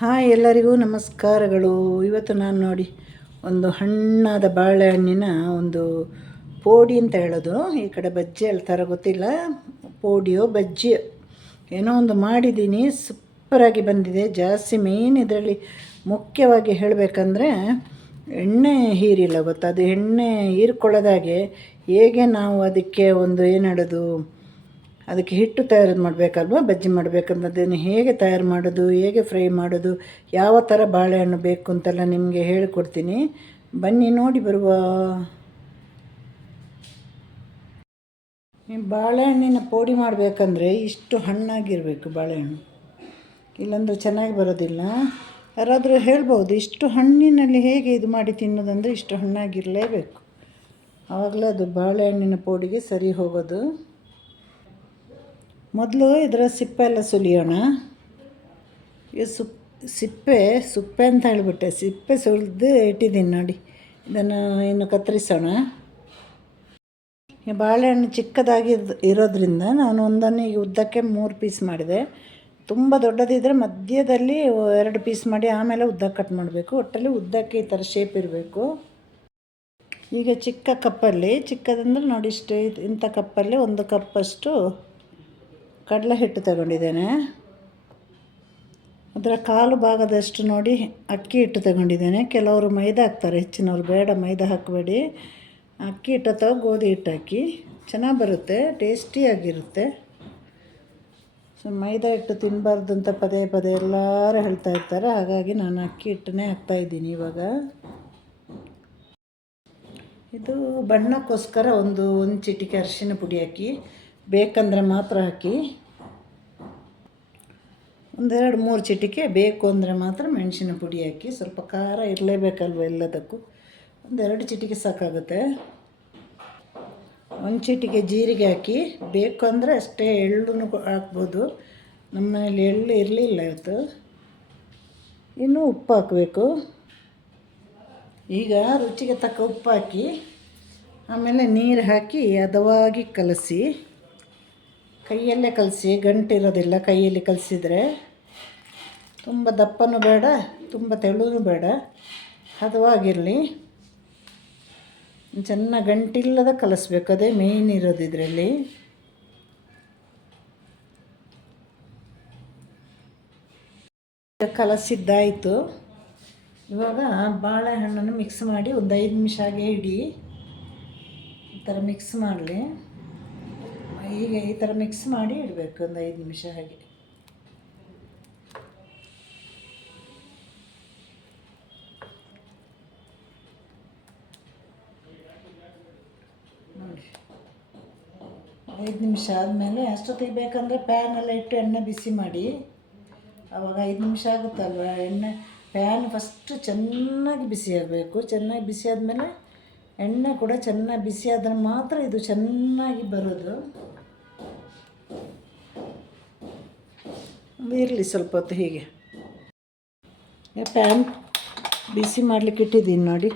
Hi ಎಲ್ಲರಿಗೂ ನಮಸ್ಕಾರಗಳು. ಇವತ್ತು ನಾನು ನೋಡಿ ಒಂದು ಹಣ್ಣಾದ ಬಾಳೆಹಣ್ಣಿನ ಒಂದು ಪೋಡಿ ಅಂತ ಹೇಳೋದು. ಈ ಕಡೆ ಬಜ್ಜಿ ಹೇಳ್ತಾರೆ ಗೊತ್ತಿಲ್ಲ. ಪೋಡಿಯೋ ಬಜ್ಜಿಯೋ. ಏನೋ ಒಂದು ಮಾಡಿದ್ದೀನಿ. ಸೂಪರಾಗಿ ಬಂದಿದೆ. ಜಾಸ್ತಿ ಮೇನ್ ಇದರಲ್ಲಿ ಮುಖ್ಯವಾಗಿ ಹೇಳಬೇಕಂದ್ರೆ ಎಣ್ಣೆ ಹೀರಿಲ್ಲ ಗೊತ್ತಾ? ಅದು ಎಣ್ಣೆ ಹೀರ್ಕೊಳ್ಳೋದಾಗೆ ಹೇಗೆ ನಾವು ಅದಕ್ಕೆ ಒಂದು ಏನು ಹೇಳೋದು? ಅದಕ್ಕೆ ಹಿಟ್ಟು ತಯಾರು ಮಾಡಬೇಕಲ್ವ? ಬಜ್ಜಿ ಮಾಡಬೇಕಂತದ್ದೇನು ಹೇಗೆ ತಯಾರು ಮಾಡೋದು? ಹೇಗೆ ಫ್ರೈ ಮಾಡೋದು? ಯಾವ ಥರ ಬಾಳೆಹಣ್ಣು ಬೇಕು ಅಂತೆಲ್ಲ ನಿಮಗೆ ಹೇಳಿಕೊಡ್ತೀನಿ. ಬನ್ನಿ, ನೋಡಿ ಬರುವ. ನೀವು ಬಾಳೆಹಣ್ಣಿನ ಪೋಡಿ ಮಾಡಬೇಕಂದ್ರೆ ಇಷ್ಟು ಹಣ್ಣಾಗಿರಬೇಕು ಬಾಳೆಹಣ್ಣು. ಇಲ್ಲಾಂದರೆ ಚೆನ್ನಾಗಿ ಬರೋದಿಲ್ಲ. ಯಾರಾದರೂ ಹೇಳ್ಬೋದು, ಇಷ್ಟು ಹಣ್ಣಿನಲ್ಲಿ ಹೇಗೆ ಇದು ಮಾಡಿ ತಿನ್ನೋದಂದರೆ ಇಷ್ಟು ಹಣ್ಣಾಗಿರಲೇಬೇಕು. ಆವಾಗಲೇ ಅದು ಬಾಳೆಹಣ್ಣಿನ ಪೋಡಿಗೆ ಸರಿ ಹೋಗೋದು. ಮೊದಲು ಇದರ ಸಿಪ್ಪೆ ಎಲ್ಲ ಸುಲಿಯೋಣ. ಈ ಸುಪ್, ಸಿಪ್ಪೆ, ಸುಪ್ಪೆ ಅಂತ ಹೇಳಿಬಿಟ್ಟೆ. ಸಿಪ್ಪೆ ಸುಲಿದು ಇಟ್ಟಿದ್ದೀನಿ ನೋಡಿ. ಇದನ್ನು ಇನ್ನು ಕತ್ತರಿಸೋಣ. ಬಾಳೆಹಣ್ಣು ಚಿಕ್ಕದಾಗಿ ಇರೋದ್ರಿಂದ ನಾನು ಒಂದನ್ನು ಈಗ ಉದ್ದಕ್ಕೆ ಮೂರು ಪೀಸ್ ಮಾಡಿದೆ. ತುಂಬ ದೊಡ್ಡದಿದ್ದರೆ ಮಧ್ಯದಲ್ಲಿ ಎರಡು ಪೀಸ್ ಮಾಡಿ ಆಮೇಲೆ ಉದ್ದ ಕಟ್ ಮಾಡಬೇಕು. ಒಟ್ಟಲ್ಲಿ ಉದ್ದಕ್ಕೆ ಈ ಥರ ಶೇಪ್ ಇರಬೇಕು. ಈಗ ಚಿಕ್ಕ ಕಪ್ಪಲ್ಲಿ, ಚಿಕ್ಕದಂದ್ರೆ ನೋಡಿ ಇಷ್ಟು, ಇಂಥ ಕಪ್ಪಲ್ಲಿ ಒಂದು ಕಪ್ಪಷ್ಟು ಕಡಲೆ ಹಿಟ್ಟು ತಗೊಂಡಿದ್ದೇನೆ. ಅದರ ಕಾಲು ಭಾಗದಷ್ಟು ನೋಡಿ ಅಕ್ಕಿ ಹಿಟ್ಟು ತಗೊಂಡಿದ್ದೇನೆ. ಕೆಲವರು ಮೈದಾ ಹಾಕ್ತಾರೆ, ಹೆಚ್ಚಿನವ್ರು ಬೇಡ, ಮೈದಾ ಹಾಕಬೇಡಿ. ಅಕ್ಕಿ ಹಿಟ್ಟು ಅಥವಾ ಗೋಧಿ ಹಿಟ್ಟು ಹಾಕಿ. ಚೆನ್ನಾಗಿ ಬರುತ್ತೆ ಟೇಸ್ಟಿಯಾಗಿರುತ್ತೆ ಸೊ, ಮೈದಾ ಹಿಟ್ಟು ತಿನ್ನಬಾರ್ದು ಅಂತ ಪದೇ ಪದೇ ಎಲ್ಲರೂ ಹೇಳ್ತಾ ಇರ್ತಾರೆ. ಹಾಗಾಗಿ ನಾನು ಅಕ್ಕಿ ಹಿಟ್ಟನ್ನೇ ಹಾಕ್ತಾಯಿದ್ದೀನಿ ಇವಾಗ. ಇದು ಬಣ್ಣಕ್ಕೋಸ್ಕರ ಒಂದು ಒಂದು ಚಿಟಿಕೆ ಅರಿಶಿನ ಪುಡಿ ಹಾಕಿ. ಬೇಕಂದರೆ ಮಾತ್ರ ಹಾಕಿ. ಒಂದೆರಡು ಮೂರು ಚಿಟಿಕೆ ಬೇಕು ಅಂದರೆ ಮಾತ್ರ ಮೆಣಸಿನ ಪುಡಿ ಹಾಕಿ. ಸ್ವಲ್ಪ ಖಾರ ಇರಲೇಬೇಕಲ್ವ ಎಲ್ಲದಕ್ಕೂ. ಒಂದೆರಡು ಚಿಟಿಕೆ ಸಾಕಾಗುತ್ತೆ. ಒಂದು ಚಿಟಿಕೆ ಜೀರಿಗೆ ಹಾಕಿ. ಬೇಕು ಅಂದರೆ ಅಷ್ಟೇ ಎಳ್ಳು ಹಾಕ್ಬೋದು. ನಮ್ಮ ಎಳ್ಳು ಇರಲಿಲ್ಲ ಇವತ್ತು. ಇನ್ನು ಉಪ್ಪು ಹಾಕಬೇಕು. ಈಗ ರುಚಿಗೆ ತಕ್ಕ ಉಪ್ಪು ಹಾಕಿ, ಆಮೇಲೆ ನೀರು ಹಾಕಿ ಹದವಾಗಿ ಕಲಸಿ. ಕೈಯಲ್ಲೇ ಕಲಸಿ, ಗಂಟಿರೋದಿಲ್ಲ ಕೈಯಲ್ಲಿ ಕಲಸಿದ್ರೆ. ತುಂಬ ದಪ್ಪನೂ ಬೇಡ, ತುಂಬ ತೆಳುನೂ ಬೇಡ. ಹದವಾಗಿರಲಿ ಚೆನ್ನಾಗಿ ಗಂಟಿಲ್ಲದ ಕಲಿಸ್ಬೇಕು, ಅದೇ ಮೇಯ್ನ್ ಇರೋದು ಇದರಲ್ಲಿ. ಕಲಸಿದ್ದಾಯಿತು. ಇವಾಗ ಬಾಳೆಹಣ್ಣನ್ನು ಮಿಕ್ಸ್ ಮಾಡಿ ಒಂದು ಐದು ನಿಮಿಷ ಹಾಗೆ ಇಡಿ. ಈ ಥರ ಮಿಕ್ಸ್ ಮಾಡಲಿ. ಈಗ ಈ ಥರ ಮಿಕ್ಸ್ ಮಾಡಿ ಇಡಬೇಕು ಒಂದು ಐದು ನಿಮಿಷ ಹಾಗೆ. ನೋಡಿ. ಐದು ನಿಮಿಷ ಆದಮೇಲೆ ಅಷ್ಟೊತ್ತಿಗೆ ಬೇಕಂದರೆ ಪ್ಯಾನೆಲ್ಲ ಇಟ್ಟು ಎಣ್ಣೆ ಬಿಸಿ ಮಾಡಿ. ಅವಾಗ ಐದು ನಿಮಿಷ ಆಗುತ್ತಲ್ವ? ಎಣ್ಣೆ ಪ್ಯಾನ್ ಫಸ್ಟು ಚೆನ್ನಾಗಿ ಬಿಸಿ ಆಗಬೇಕು. ಚೆನ್ನಾಗಿ ಬಿಸಿ ಆದಮೇಲೆ ಎಣ್ಣೆ ಕೂಡ ಚೆನ್ನಾಗಿ ಬಿಸಿ ಆದರೆ ಮಾತ್ರ ಇದು ಚೆನ್ನಾಗಿ ಬರೋದು. ಇರಲಿ ಸ್ವಲ್ಪ ಹೊತ್ತು ಹೀಗೆ. ಪ್ಯಾನ್ ಬಿಸಿ ಮಾಡಲಿಕ್ಕೆ ಇಟ್ಟಿದ್ದೀನಿ ನೋಡಿ.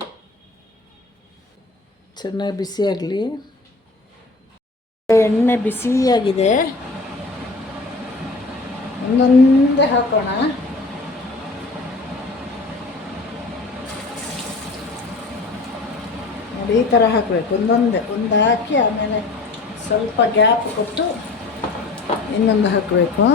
ಚೆನ್ನಾಗಿ ಬಿಸಿಯಾಗಲಿ ಎಣ್ಣೆ ಬಿಸಿಯಾಗಿದೆ. ಒಂದೊಂದೇ ಹಾಕೋಣ. ನೋಡಿ, ಈ ಥರ ಹಾಕಬೇಕು. ಒಂದೊಂದೇ, ಒಂದು ಹಾಕಿ ಆಮೇಲೆ ಸ್ವಲ್ಪ ಗ್ಯಾಪ್ ಕೊಟ್ಟು ಇನ್ನೊಂದು ಹಾಕಬೇಕು.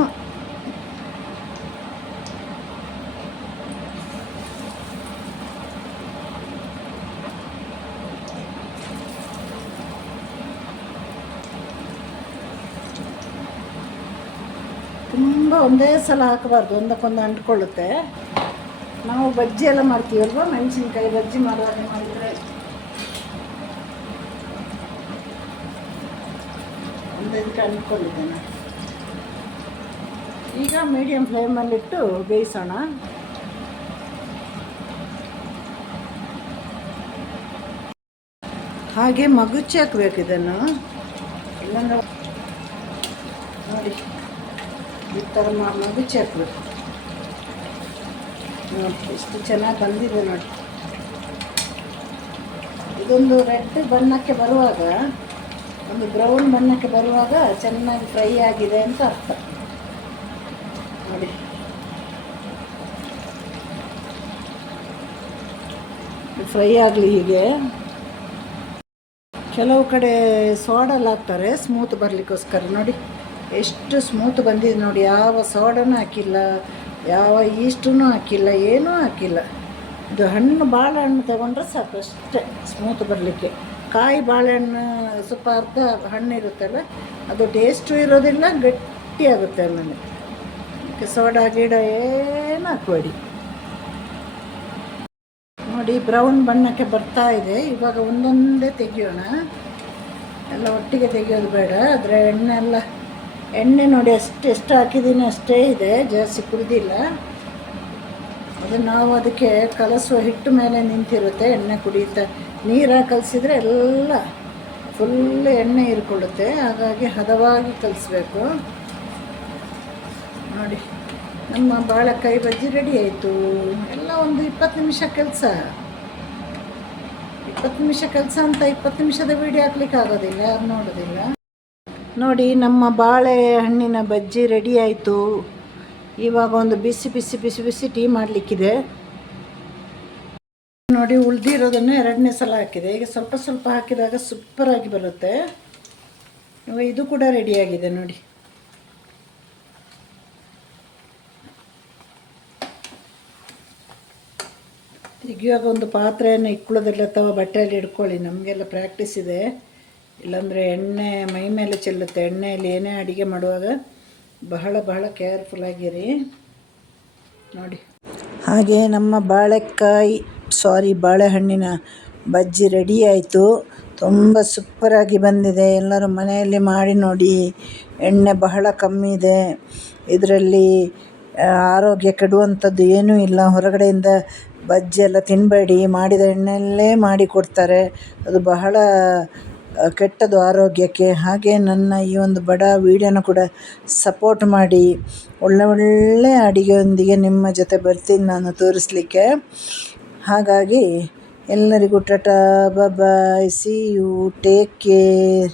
ತುಂಬ ಒಂದೇ ಸಲ ಹಾಕಬಾರ್ದು, ಒಂದಕ್ಕೊಂದು ಅಂಟ್ಕೊಳ್ಳುತ್ತೆ. ನಾವು ಬಜ್ಜಿ ಎಲ್ಲ ಮಾಡ್ತೀವಲ್ವ ಮೆಣಸಿನ್ಕಾಯಿ ಬಜ್ಜಿ ಮಾಡುವಾಗ ಮಾಡಿದರೆ. ಒಂದಕ್ಕೆ ಅಂಟ್ಕೊಂಡಿದ್ದೇನೆ ಈಗ ಮೀಡಿಯಮ್ ಫ್ಲೇಮಲ್ಲಿಟ್ಟು ಬೇಯಿಸೋಣ. ಹಾಗೆ ಮಗುಚಿ ಹಾಕಬೇಕು ಇದನ್ನು. ಇಲ್ಲಾಂದ್ರೆ ನೋಡಿ. ಈ ಥರ ಮಾಮೂಲಿ ಚೆಕ್ಬೇಕು ನೋಡಿ ಇಷ್ಟು ಚೆನ್ನಾಗಿ ಬಂದಿದೆ ನೋಡಿ. ಇದೊಂದು ರೆಡ್ ಬಣ್ಣಕ್ಕೆ ಬರುವಾಗ, ಒಂದು ಬ್ರೌನ್ ಬಣ್ಣಕ್ಕೆ ಬರುವಾಗ ಚೆನ್ನಾಗಿ ಫ್ರೈ ಆಗಿದೆ ಅಂತ ಅರ್ಥ. ನೋಡಿ. ಫ್ರೈ ಆಗಲಿ ಹೀಗೆ. ಕೆಲವು ಕಡೆ ಸೋಡಲ್ ಹಾಕ್ತಾರೆ, ಸ್ಮೂತ್ ಬರಲಿಕ್ಕೋಸ್ಕರ. ನೋಡಿ. ಎಷ್ಟು ಸ್ಮೂತ್ ಬಂದಿದೆ ನೋಡಿ, ಯಾವ ಸೋಡನೂ ಹಾಕಿಲ್ಲ, ಯಾವ ಈಸ್ಟೂ ಹಾಕಿಲ್ಲ, ಏನೂ ಹಾಕಿಲ್ಲ. ಇದು ಹಣ್ಣು ಬಾಳೆಹಣ್ಣು ತಗೊಂಡ್ರೆ ಸಾಕು ಅಷ್ಟೇ ಸ್ಮೂತ್ ಬರಲಿಕ್ಕೆ. ಕಾಯಿ ಬಾಳೆಹಣ್ಣು ಸ್ವಲ್ಪ ಅರ್ಧ ಹಣ್ಣು ಇರುತ್ತಲ್ಲ, ಅದು ಟೇಸ್ಟು ಇರೋದಿಲ್ಲ ಗಟ್ಟಿಯಾಗುತ್ತೆ ಆಗುತ್ತೆ ಅದಕ್ಕೆ ಸೋಡಾ ಗಿಡ ಏನು ಹಾಕ್ಬೇಡಿ. ನೋಡಿ, ಬ್ರೌನ್ ಬಣ್ಣಕ್ಕೆ ಬರ್ತಾ ಇದೆ. ಇವಾಗ ಒಂದೊಂದೇ ತೆಗಿಯೋಣ. ಎಲ್ಲ ಒಟ್ಟಿಗೆ ತೆಗಿಯೋದು ಬೇಡ ಅದರ ಎಣ್ಣೆ ಎಲ್ಲ ಎಣ್ಣೆ ನೋಡಿ ಅಷ್ಟು ಎಷ್ಟು ಹಾಕಿದ್ದೀನಿ ಅಷ್ಟೇ ಇದೆ, ಜಾಸ್ತಿ ಕುಡಿದಿಲ್ಲ. ಅದು ನಾವು ಅದಕ್ಕೆ ಕಲಸುವ ಹಿಟ್ಟು ಮೇಲೆ ನಿಂತಿರುತ್ತೆ, ಎಣ್ಣೆ ಕುಡಿಯುತ್ತಾ ನೀರಾಗಿ ಕಲಸಿದ್ರೆ ಎಲ್ಲ ಫುಲ್ ಎಣ್ಣೆ ಇರ್ಕೊಳ್ಳುತ್ತೆ, ಹಾಗಾಗಿ ಹದವಾಗಿ ಕಲಿಸ್ಬೇಕು. ನೋಡಿ, ನಮ್ಮ ಬಾಳೆಕಾಯಿ ಬಜ್ಜಿ ರೆಡಿ ಆಯಿತು. ಎಲ್ಲ ಒಂದು ಇಪ್ಪತ್ತು ನಿಮಿಷ ಕೆಲಸ. ಇಪ್ಪತ್ತು ನಿಮಿಷ ಕೆಲಸ ಅಂತ ಇಪ್ಪತ್ತು ನಿಮಿಷದ ವೀಡಿಯೋ ಹಾಕ್ಲಿಕ್ಕೆ ಆಗೋದಿಲ್ಲ, ಯಾರು ನೋಡೋದಿಲ್ಲ. ನೋಡಿ, ನಮ್ಮ ಬಾಳೆ ಹಣ್ಣಿನ ಬಜ್ಜಿ ರೆಡಿ ಆಯಿತು. ಇವಾಗ ಒಂದು ಬಿಸಿ ಬಿಸಿ ಬಿಸಿ ಬಿಸಿ ಟೀ ಮಾಡಲಿಕ್ಕಿದೆ. ನೋಡಿ, ಉಳಿದಿರೋದನ್ನು ಎರಡನೇ ಸಲ ಹಾಕಿದೆ. ಈಗ ಸ್ವಲ್ಪ ಸ್ವಲ್ಪ ಹಾಕಿದಾಗ ಸೂಪರಾಗಿ ಬರುತ್ತೆ. ಇದು ಕೂಡ ರೆಡಿಯಾಗಿದೆ ನೋಡಿ. ತೆಗಿಯುವಾಗ ಒಂದು ಪಾತ್ರೆಯನ್ನು ಇಟ್ಕೊಳ್ಳೋದಿಲ್ಲ ಅಥವಾ ಬಟ್ಟೆಯಲ್ಲಿ ಇಟ್ಕೊಳ್ಳಿ. ನಮಗೆಲ್ಲ ಪ್ರಾಕ್ಟೀಸ್ ಇದೆ. ಇಲ್ಲಾಂದರೆ ಎಣ್ಣೆ, ಮೈ ಮೇಲೆ ಚೆಲ್ಲುತ್ತೆ. ಎಣ್ಣೆಯಲ್ಲಿ ಏನೇ ಅಡುಗೆ ಮಾಡುವಾಗ ಬಹಳ ಬಹಳ ಕೇರ್ಫುಲ್ ಆಗಿರಿ. ನೋಡಿ. ಹಾಗೆ ನಮ್ಮ ಬಾಳೆಕಾಯಿ ಸಾರಿ ಬಾಳೆಹಣ್ಣಿನ ಬಜ್ಜಿ ರೆಡಿ ಆಯಿತು. ತುಂಬ ಸೂಪರಾಗಿ ಬಂದಿದೆ. ಎಲ್ಲರೂ ಮನೆಯಲ್ಲಿ ಮಾಡಿ ನೋಡಿ. ಎಣ್ಣೆ ಬಹಳ ಕಮ್ಮಿ ಇದೆ. ಇದರಲ್ಲಿ ಆರೋಗ್ಯ ಕೆಡುವಂಥದ್ದು ಏನೂ ಇಲ್ಲ. ಹೊರಗಡೆಯಿಂದ ಬಜ್ಜಿ ಎಲ್ಲ ತಿನ್ನಬೇಡಿ ಮಾಡಿದ ಎಣ್ಣೆಯಲ್ಲೇ ಮಾಡಿ ಕೊಡ್ತಾರೆ. ಅದು ಬಹಳ ಕೆಟ್ಟದ್ದು ಆರೋಗ್ಯಕ್ಕೆ, ಹಾಗೆ ನನ್ನ ಈ ಒಂದು ಬಡ ವೀಡಿಯೋನ ಕೂಡ ಸಪೋರ್ಟ್ ಮಾಡಿ, ಒಳ್ಳೆ ಒಳ್ಳೆ ಅಡುಗೆಯೊಂದಿಗೆ ನಿಮ್ಮ ಜೊತೆ ಬರ್ತೀನಿ ನಾನು ತೋರಿಸಲಿಕ್ಕೆ. ಹಾಗಾಗಿ ಎಲ್ಲರಿಗೂ tata bye see you take care